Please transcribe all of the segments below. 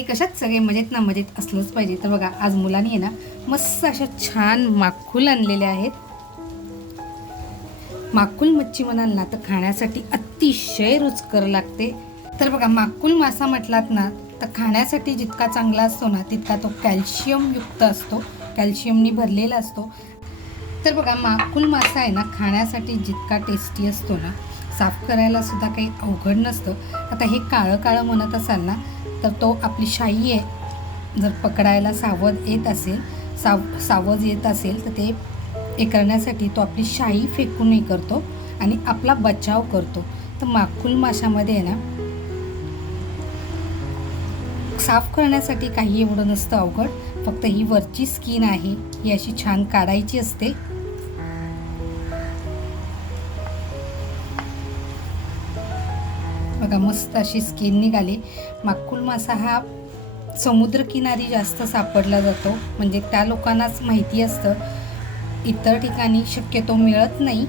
काही कशात सगळे मजेत ना मजेत असलंच पाहिजे. तर बघा आज मुलांनी आहे ना मस्त अशा छान माखूल आणलेल्या आहेत. माकुल मच्छी म्हणाल ना तर खाण्यासाठी अतिशय रुचकर लागते. तर बघा माकुल मासा म्हटलात ना तर खाण्यासाठी जितका चांगला असतो ना तितका तो कॅल्शियम युक्त असतो. कॅल्शियमनी भरलेला असतो. तर बघा माकुल मासा आहे ना खाण्यासाठी जितका टेस्टी असतो ना साफ करायला सुद्धा काही अवघड नसतं. आता हे काळं काळं म्हणत असाल ना तर तो आपली शाई आहे. जर पकडायला सावध येत असेल साव सावध येत असेल तर ते हे करण्यासाठी तो आपली शाई फेकून हे करतो आणि आपला बचाव करतो. तर माकुल माशामध्ये आहे ना साफ करण्यासाठी काही एवढं नसतं अवघड. फक्त ही वरची स्किन आहे. ही अशी छान काढायची असते. बघा मस्त अशी स्किन निघाली. माकुल मासा हा समुद्रकिनारी जास्त सापडला जातो. म्हणजे त्या लोकांनाच माहिती असतं. इतर ठिकाणी शक्यतो मिळत नाही.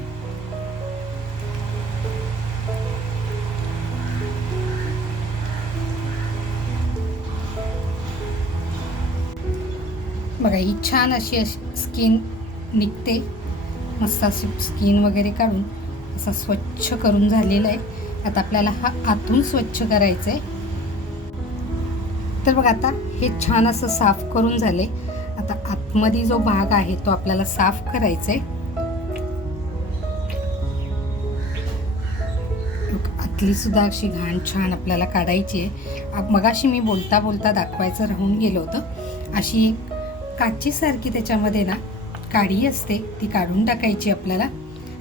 बघा ही छान अशी अशी स्किन निघते. मस्त अशी स्किन वगैरे काढून असा स्वच्छ करून झालेला आहे. आता आपल्याला हा आतून स्वच्छ करायचं आहे तर बघा आता हे छान असं साफ करून झाले. आता आतमध्ये जो भाग आहे तो आपल्याला साफ करायचा आहे आतली सुद्धा अशी घाण छान आपल्याला काढायची आहे. मगाशी मी बोलता बोलता दाखवायचं राहून गेलो होतं. अशी एक काचीसारखी त्याच्यामध्ये ना काडी असते ती काढून टाकायची आपल्याला.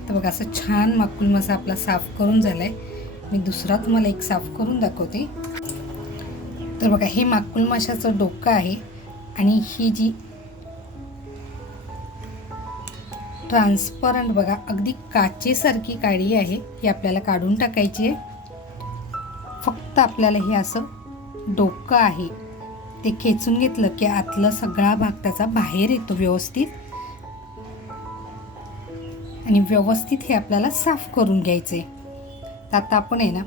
तर बघा असं छान माकुल मसा आपला साफ करून झाला आहे मी दुसरा तुम्हाला एक साफ करून दाखवते. तर बघा हे माकुल माशाचं डोकं आहे आणि ही जी ट्रान्सपरंट बघा अगदी काचेसारखी काडी आहे ही आपल्याला काढून टाकायची आहे. फक्त आपल्याला हे असं डोकं आहे. ते खेचून घेतलं की आतलं सगळा भाग त्याचा बाहेर येतो व्यवस्थित. आणि व्यवस्थित हे आपल्याला साफ करून घ्यायचे तर आता आपण आहे ना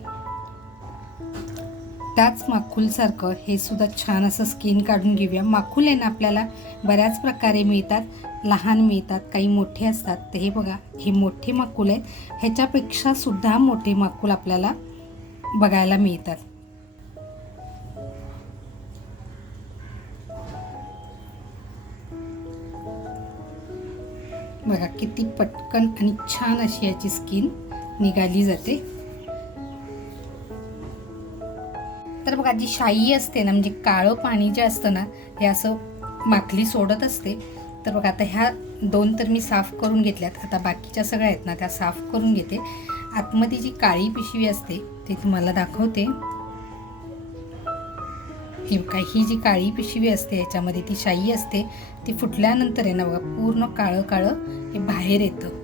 त्याच माखूलसारखं हे सुद्धा छान असं स्किन काढून घेऊया. माखूल आहे ना आपल्याला बऱ्याच प्रकारे मिळतात लहान मिळतात काही मोठे असतात. तर हे बघा हे मोठे माकूल आहेत. ह्याच्यापेक्षा सुद्धा मोठे माकूल आपल्याला बघायला मिळतात. बघा किती पटकन आणि छान अशी याची स्किन निघाली जाते. तर बघा जी शाई असते ना म्हणजे काळं पाणी जे असतं ना हे असं माखली सोडत असते. तर बघा आता ह्या दोन तर मी साफ करून घेतल्यात. आता बाकीच्या सगळ्या आहेत ना त्या साफ करून घेते. आतमध्ये जी काळी पिशवी असते ती तुम्हाला दाखवते. ही बघा ही जी काळी पिशवी असते याच्यामध्ये ती शाई असते. ती फुटल्यानंतर आहे ना बघा पूर्ण काळं काळं हे बाहेर येतं.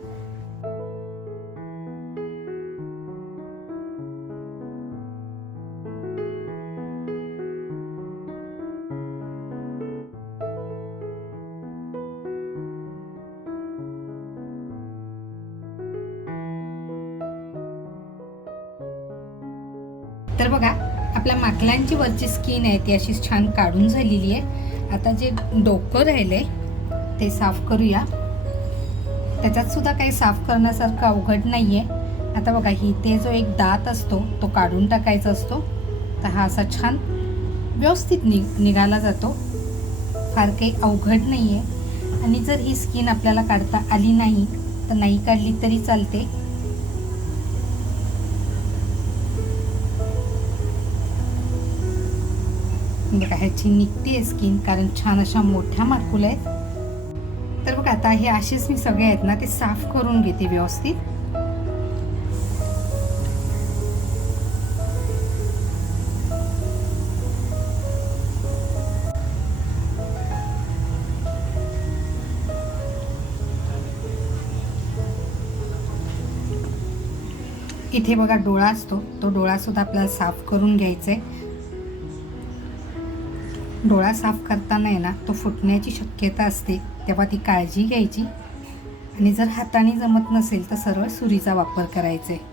आपल्या वरची स्किन आहे ती अशी छान काढून झालेली आहे. आता जे डोकं राहिलंय ते साफ करूया. त्याच्यात सुद्धा काही साफ करण्यासारखं अवघड नाही आहे आता बघा ही ते जो एक दात असतो तो काढून टाकायचा असतो. तर हा असा छान व्यवस्थित नि निघाला जातो. फार काही अवघड नाही आहे आणि जर ही स्किन आपल्याला काढता आली नाही तर नाही काढली तरी चालते. बघा ह्याची निघते स्किन कारण छान अशा मोठ्या मारकुल आहेत. तर बघा आता हे असेच मी सगळे आहेत ना ते साफ करून घेते व्यवस्थित. इथे बघा डोळा असतो तो डोळा सुद्धा आपल्याला साफ करून घ्यायचा आहे डोळा साफ करताना आहे ना तो फुटण्याची शक्यता असते. तेव्हा ती काळजी घ्यायची. आणि जर हाताने जमत नसेल तर सरळ सुरीचा वापर करायचा आहे.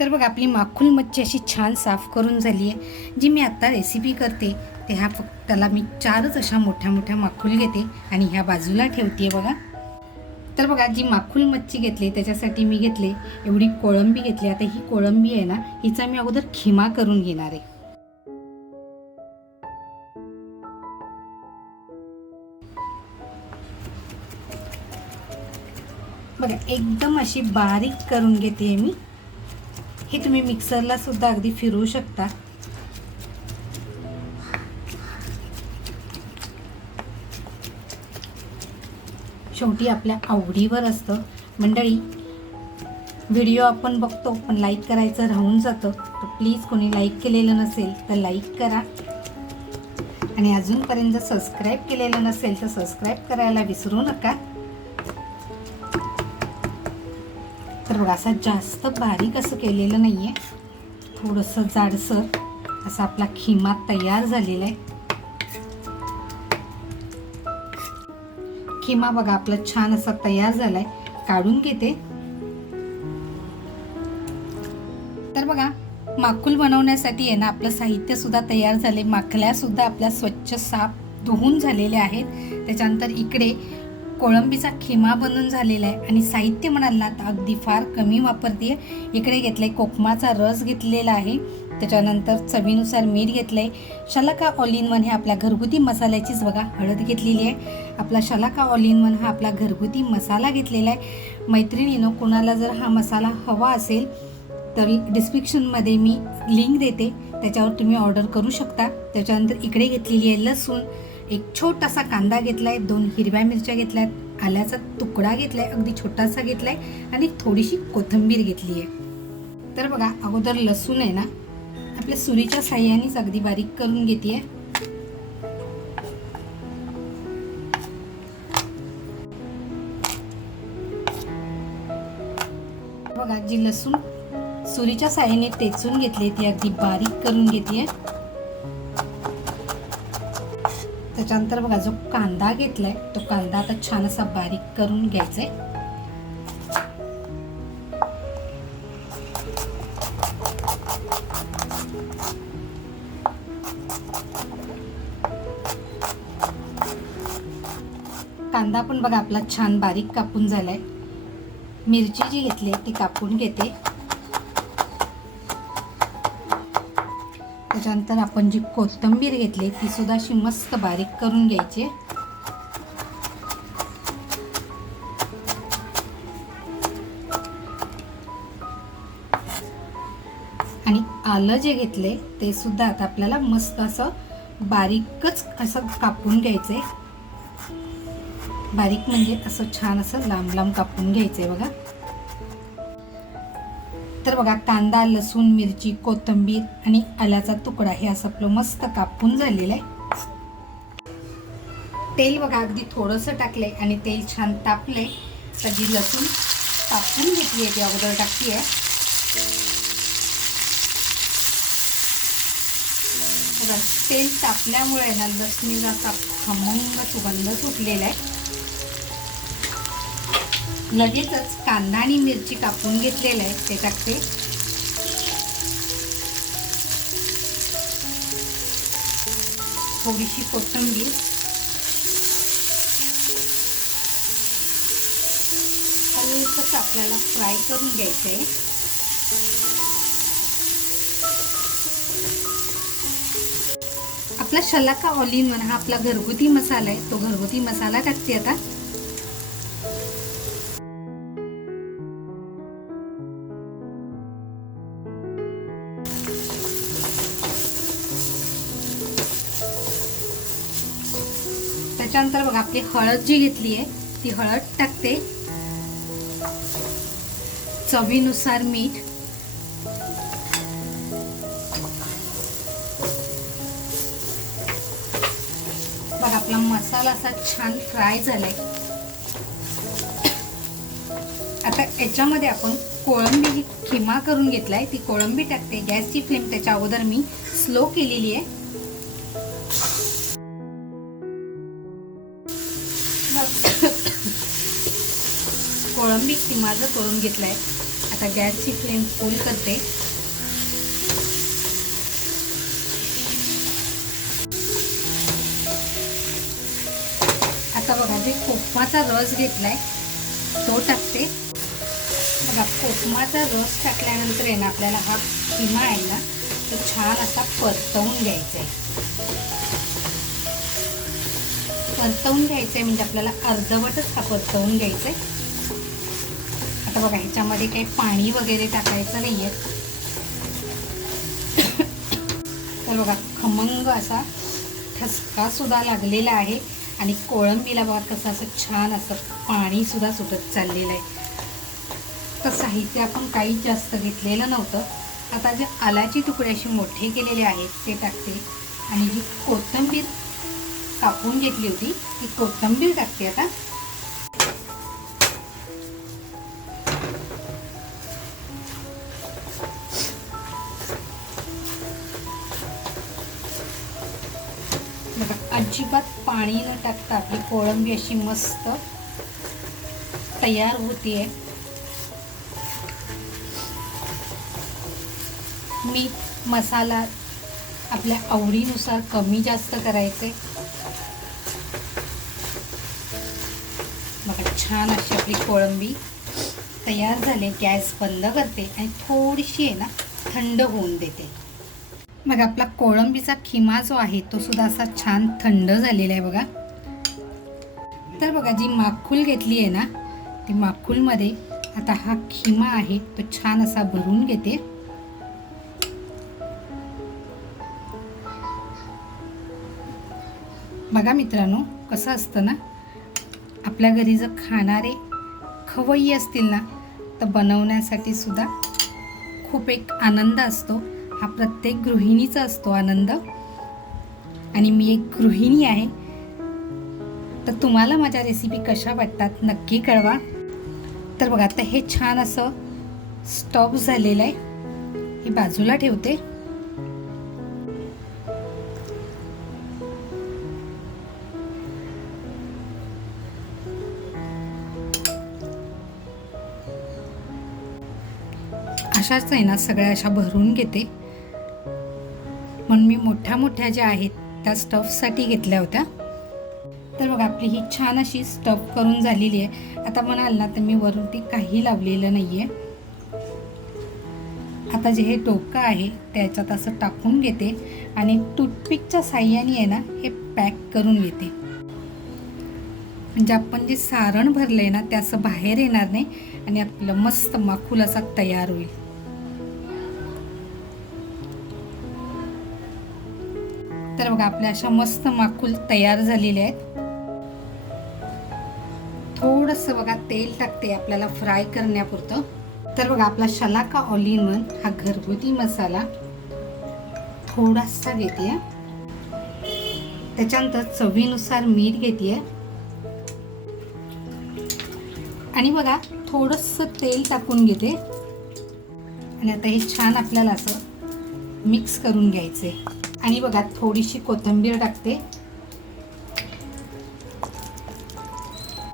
तर बघ आपली माखूल मच्छी अशी छान साफ करून झाली आहे जी मी आत्ता रेसिपी करते. ते ह्या फक्त त्याला मी चारच अशा मोठ्या मोठ्या माखूल घेते आणि ह्या बाजूला ठेवते आहे बघा. तर बघा जी माखूल मच्छी घेतली त्याच्यासाठी मी घेतले एवढी कोळंबी घेतली. आता ही कोळंबी आहे ना हिचा मी अगोदर खिमा करून घेणार आहे. बघा एकदम अशी बारीक करून घेते मी. हे तुम्ही मिक्सरला सुद्धा अगदी फिरवू शकता. शेवटी आपल्या आवडीवर असतं. मंडळी व्हिडिओ आपण बघतो पण लाईक करायचं राहून जातं. तर प्लीज कोणी लाईक केलेलं नसेल तर लाईक करा. आणि अजूनपर्यंत जर सबस्क्राईब केलेलं नसेल तर सबस्क्राईब करायला विसरू नका. तर बघा असं जास्त बारीक असं केलेलं नाही आहे थोडंसं जाडसर असा आपला खिमा तयार झालेला आहे. किमा बघा आपला छान असा तयार झालाय. काढून घेते. तर बघा माकूल बनवण्यासाठी आहे ना आपलं साहित्य सुद्धा तयार झाले माखल्या सुद्धा आपल्या स्वच्छ साफ धुवून झालेल्या आहेत. त्याच्यानंतर इकडे कोळंबीचा खिमा बनून झालेला आहे. आणि साहित्य म्हणाल ना तर अगदी फार कमी वापरते इकडे घेतलंय कोकमाचा रस घेतलेला आहे. त्याच्यानंतर चवीनुसार मीठ घेतलंय. शलाका ऑल इन वन हे आपल्या घरगुती मसाल्याचीच बघा हळद घेतलेली आहे. आपला शलाका ऑल इन वन हा आपला घरगुती मसाला घेतलेला आहे. मैत्रिणीनं कोणाला जर हा मसाला हवा असेल तर डिस्क्रिप्शनमध्ये मी लिंक देते. त्याच्यावर तुम्ही ऑर्डर करू शकता. त्याच्यानंतर इकडे घेतलेली आहे लसूण. एक छोटासा कांदा घेतला आहे दोन हिरव्या मिरच्या घेतल्या आहेत आल्याचा तुकडा घेतला आहे अगदी छोटासा घेतला आहे आणि थोडीशी कोथिंबीर घेतली आहे. तर बघा अगोदर लसूण आहे ना आपल्या सुरीच्या साह्यानेच अगदी बारीक करून घेते बघा जी लसूण सुरीच्या साह्याने टेचून घेतली ती अगदी बारीक करून घेते त्याच्यानंतर बघा जो कांदा घेतलाय तो कांदा आता छान असा बारीक करून घ्यायचा आहे कांदा पण बघा आपला छान बारीक कापून झालाय. मिरची जी घेतली ती कापून घेते. त्याच्यानंतर आपण जी कोथिंबीर घेतली ती सुद्धा अशी मस्त बारीक करून घ्यायची. आणि आलं जे घेतले ते सुद्धा आता आपल्याला मस्त असं बारीकच असं कापून घ्यायचंय. बारीक म्हणजे असं छान असं लांब लांब कापून आहे बघा. तर बघा कांदा लसूण मिरची कोथिंबीर आणि आल्याचा तुकडा हे असं आपलं मस्त कापून झालेलं आहे. तेल बघा अगदी थोडंसं टाकलंय आणि तेल छान तापलंय. तर जी लसूण तापून घेतली आहे ती अगोदर टाकली आहे. बघा तेल तापल्यामुळे ना लसणीचा असा खमंग सुगंध सुटलेला आहे. लगेचच कांदा आणि मिरची कापून घेतलेलं आहे ते टाकते. थोडीशी कोथिंबीर. हलकंच आपल्याला फ्राय करून घ्यायचं आहे आपला शलाका ऑल वन हा आपला घरगुती मसाला आहे तो घरगुती मसाला टाकते आता. त्याच्यानंतर बघा आपली हळद जी घेतली आहे ती हळद टाकते. चवीनुसार मीठ. बघा आपला मसाला असा छान फ्राय झालाय. आता याच्यामध्ये आपण कोळंबी जी खिमा करून घेतलाय. ती कोळंबी टाकते. गॅसची फ्लेम त्याच्या अगोदर मी स्लो केलेली आहे. कोळंबी माझं करून घेतलं आहे आता गॅसची फ्लेम फुल करते. आता बघा जे कोकमाचा रस घेतला आहे तो टाकते. बघा कोकमाचा रस टाकल्यानंतर आहे ना आपल्याला हा किमा आहे ना तो छान असा परतवून घ्यायचा आहे. परतवून घ्यायचं आहे म्हणजे आपल्याला अर्धवटच हा परतवून घ्यायचा आहे. आता बघा ह्याच्यामध्ये काही पाणी वगैरे टाकायचं नाही आहे तर बघा खमंग असा ठसका सुद्धा लागलेला आहे आणि कोळंबीला बघा कसं असं छान असं पाणी सुद्धा सुटत चाललेलं आहे. तर साहित्य आपण काहीच जास्त घेतलेलं नव्हतं. आता जे आलाची तुकडे असे मोठे केलेले आहेत ते टाकते. आणि जी कोथिंबीर कापून घेतली होती ती कोथिंबीर टाकते आता. पाणी आपली कोळंबी अशी मस्त तयार होतीये. मी मसाला आपल्या आवडीनुसार कमी जास्त करायचे. बघा छान अशी आपली कोळंबी तयार झाले गॅस बंद करते आणि थोडीशी आहे ना थंड होऊन देते. मग आपला कोळंबीचा खिमा जो आहे तो सुद्धा असा छान थंड झालेला आहे बघा. तर बघा जी माखूल घेतली आहे ना ती माखूलमध्ये आता हा खिमा आहे तो छान असा भरून घेते. बघा मित्रांनो कसं असतं ना आपल्या घरी जर खाणारे खवय्ये असतील ना तर बनवण्यासाठी सुद्धा खूप एक आनंद असतो. हा प्रत्येक गृहिणीचा असतो आनंद. आणि मी एक गृहिणी आहे तर तुम्हाला माझ्या रेसिपी कशा वाटतात नक्की कळवा. तर बघा आता हे छान असं स्टॉप झालेलं आहे. ही बाजूला ठेवते. अशाच आहे ना सगळ्या अशा भरून घेते. म्हणून मी मोठ्या मोठ्या ज्या आहेत त्या स्टफसाठी घेतल्या होत्या. तर बघा आपली ही छान अशी स्टफ करून झालेली आहे. आता म्हणाल ना तर मी वरून ती काही लावलेलं नाही आहे आता जे हे डोकं आहे त्याच्यात असं टाकून घेते आणि टूथपिकच्या साह्याने आहे ना हे पॅक करून घेते. म्हणजे आपण जे सारण भरलं आहे ना ते असं बाहेर येणार नाही आणि आपलं मस्त माखूल असा तयार होईल. तर बघा आपल्या अशा मस्त माखूल तयार झालेल्या आहेत. थोडंसं बघा तेल टाकते आपल्याला फ्राय करण्यापुरतं. तर बघा आपला शलाका ऑल इन वन हा घरगुती मसाला थोडासा घेते त्याच्यानंतर चवीनुसार मीठ घेते आणि बघा थोडंसं तेल टाकून घेते. आणि आता हे छान आपल्याला असं मिक्स करून घ्यायचे आणि बघा थोडीशी कोथिंबीर टाकते.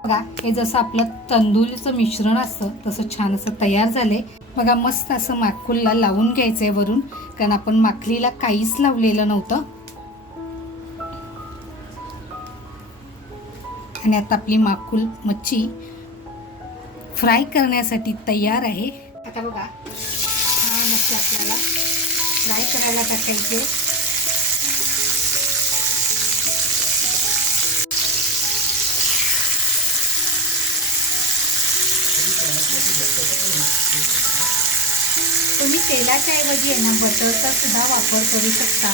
बघा हे जसं आपलं तंदुरीचं मिश्रण असतं तसं छान असं तयार झालंय. बघा मस्त असं माखुलला लावून घ्यायचंय वरून कारण आपण माखलीला काहीच लावलेलं नव्हतं. आणि आता आपली माकुल मच्छी फ्राय करण्यासाठी तयार आहे. आता बघा छान मच्छी आपल्याला फ्राय करायला टाकायची तुम्ही तेलाच्या ऐवजी आहे ना बटरचा सुद्धा वापर करू शकता.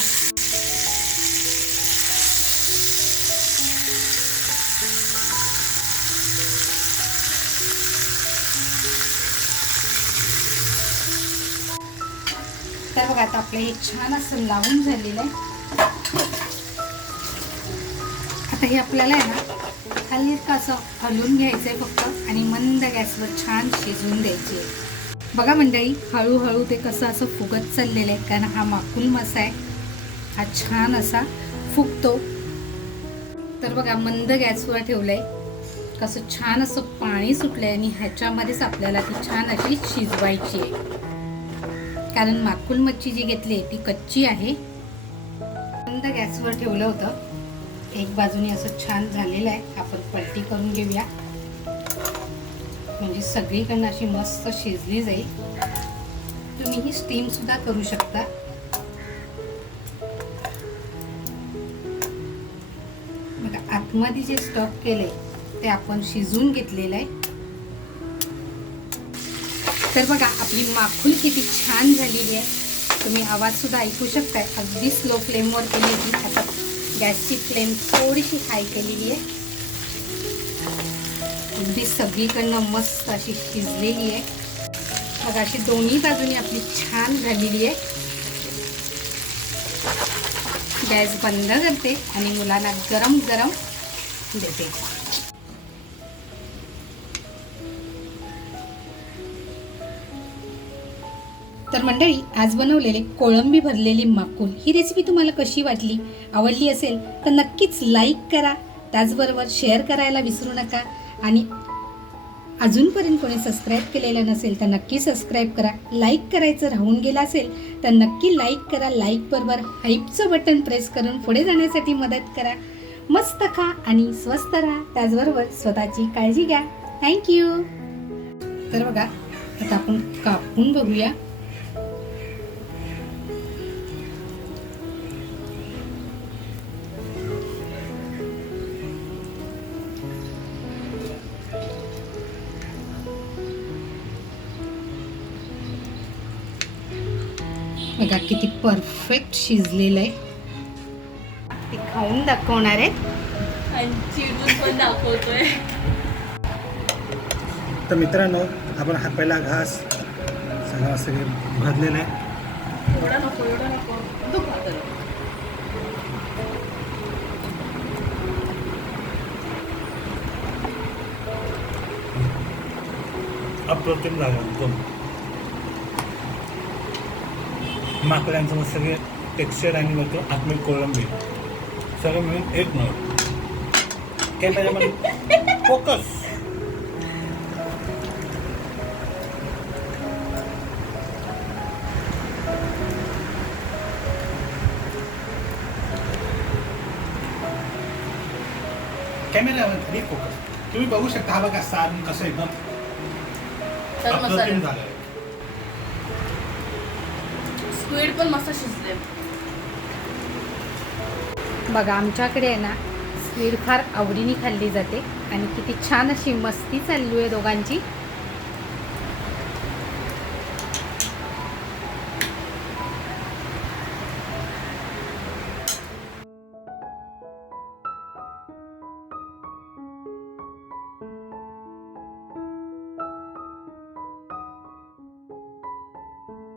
तर बघा आता आपलं हे छान असं लावून झालेलं आहे. आता हे आपल्याला आहे ना हलकं असं हलवून घ्यायचं आहे फक्त आणि मंद गॅसवर छान शिजवून द्यायची आहे बघा मंडळी हळूहळू ते कसं असं फुगत चाललेलं आहे कारण हा माकुल मसा आहे. हा छान असा फुगतो. तर बघा मंद गॅसवर ठेवलाय. कसं छान असं पाणी सुटलंय आणि ह्याच्यामध्येच आपल्याला ती छान अशी शिजवायची आहे. कारण माकुल मच्छी जी घेतली ती कच्ची आहे. मंद गॅसवर ठेवलं होतं. एक बाजूने असं छान झालेलं आहे. आपण पलटी करून घेऊया. म्हणजे सगळीकडनं अशी मस्त शिजली जाईल. तुम्ही ही स्टीम सुद्धा करू शकता. बघा आतमध्ये जे स्टफ केले ते आपण शिजून घेतलेलं आहे. तर बघा आपली माखून किती छान झालेली आहे. तुम्ही आवाज सुद्धा ऐकू शकताय. अगदी स्लो फ्लेमवर केली होती आता गॅसची फ्लेम थोडीशी हाय केलेली आहे. अगदी सगळीकडनं मस्त अशी शिजलेली आहे. मग अशी दोन्ही बाजूनी आपली छान झालेली आहे. गॅस बंद करते आणि मुलांना गरम गरम देते. तर मंडळी आज बनवलेले कोळंबी भरलेली माकुल ही रेसिपी तुम्हाला कशी वाटली आवडली असेल तर नक्कीच लाईक करा. त्याचबरोबर शेअर करायला विसरू नका. आणि अजूनपर्यंत कोणी सबस्क्राईब केलेलं नसेल तर नक्की सबस्क्राईब करा. लाईक करायचं राहून गेलं असेल तर नक्की लाईक करा. लाईक बरोबर हाईपचं बटन प्रेस करून पुढे जाण्यासाठी मदत करा. मस्त खा आणि स्वस्त राहा. त्याचबरोबर स्वतःची काळजी घ्या. थँक्यू तर बघा आता आपण कापून बघूया. बघा किती परफेक्ट शिजलेलं आहे. ते खाऊन दाखवणार आहेत. दाखवतोय. तर मित्रांनो आपण हा पहिला घास सगळा सगळे भरलेला आहे. अप्रतिम झालं एकदम. माकड्यांचं मग सगळे टेक्स्चर आणि मग तो आत्मिक कोळंबी. सगळं मिळून एक मिळत कॅमेरामध्ये फोकस कॅमेरामध्ये फोकस तुम्ही बघू शकता हा बघा सार कसं एकदम झालं स्क्वीड पण मस्त शिजले. बघा आमच्याकडे आहे ना स्वीड फार आवडीने खाल्ली जाते आणि किती छान अशी मस्ती चालली आहे दोघांची.